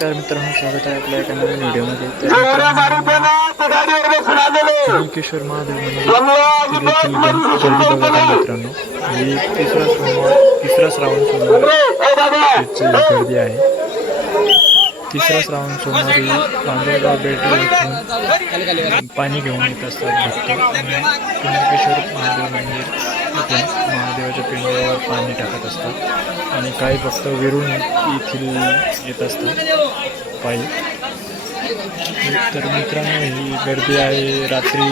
नमस्कार मित्रांनो स्वागत आहे आपल्या एका नवीन व्हिडिओमध्ये. तर किशोर महादेव मंदिर मित्रांनो. ही तिसरा सोमवार तिसरा श्रावण सोमवार गर्दी आहे. तिसरा श्रावण सोमवारी पांढरगाव बेटे पाणी घेऊन येत असतात भक्त. कुणकेश्वर महादेव मंदिर. येथून महादेवाच्या पिंडीवर पाणी टाकत असतात. आणि काही फक्त विरून येथील येत असतात. पायी. तर मित्रांनो ही गर्दी आहे रात्री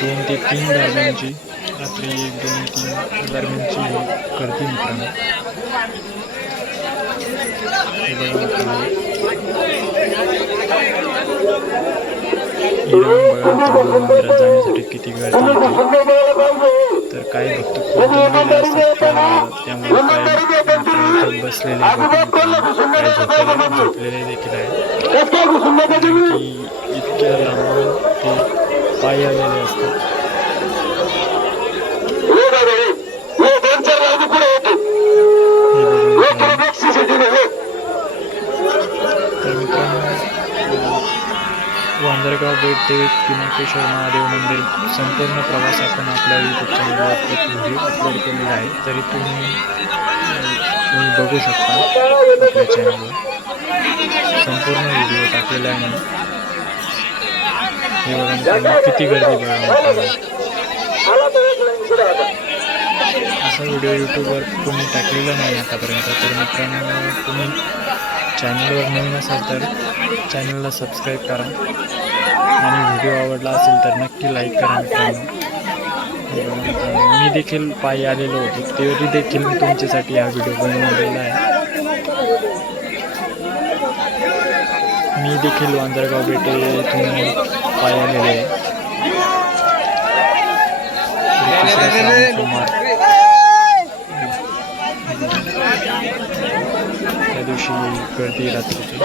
दोन ते तीन दरम्यानची. रात्री एक दोन तीन दरम्यानची ही गर्दी मित्रांनो. हे मंदिरात जाण्यासाठी किती गर्दी तर काही भक्त खूप जमलेले असतात त्या- त्यामुळे काही मित्र इथे बसलेले बघा मित्रांनो. काही झोपलेले झोपलेले देखील आहेत की इतक्या लांबून ते पायी आलेले असतात वांदरगाव भेट ते पिनाकेश्वर महादेव मंदिर संपूर्ण प्रवास आपण आपल्या यूट्यूब चॅनलवर एक व्हिडिओ अपलोड केलेला आहे. तरी तुम्ही तुम्ही बघू शकता आपल्या चॅनलवर संपूर्ण व्हिडिओ टाकलेला आहे. मी. हे बघा किती गर्दी बघा असा व्हिडिओ यूट्यूबवर कोणी टाकलेला नाही आतापर्यंत. तर मित्रांनो तुम्ही चॅनलवर नवीन असाल तर चॅनलला सबस्क्राईब करा. आणि व्हिडिओ आवडला असेल तर नक्की लाईक करा मित्रांनो. मी देखील पायी आलेलो होतो. तेवढी देखील मी तुमच्यासाठी हा व्हिडिओ बनवलेला आहे. मी देखील वांजरगाव बेटे येथून पायी आलेले आहे तिसरा श्रावण सोमवार त्या दिवशी गर्दी रात्रीची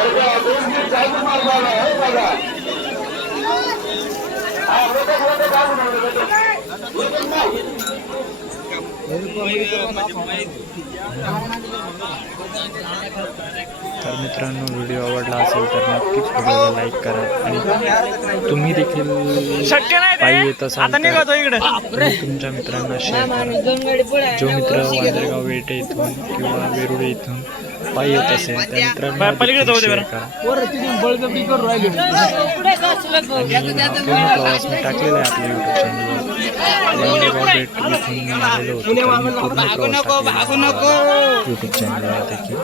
तर मित्रांनो व्हिडिओ आवडला असेल तर नक्कीच व्हिडिओला लाईक करा आणि तुम्ही देखील तर तुम्ही तुमच्या मित्रांना शेअर करा. जो मित्र वांजरगाव वेटे इथून किंवा वेरुळे इथून पायी येत असेल त्या मित्रांना शेअर करा. पूर्ण प्रवास मी टाकलेला आहे आपल्या यूट्यूब चॅनलवर बेट इथून आलेलो होतो तर मी पूर्ण प्रवास टाकलेला यूट्यूब चॅनलवर देखील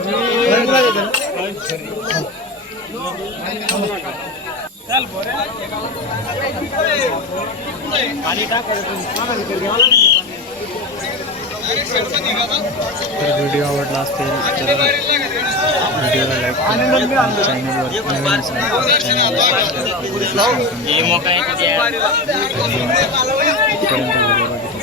तर व्हिडिओ आवडला असेल तर व्हिडिओला लाईक करा. चॅनलवर नवीन असेल व्हिडिओ बघितला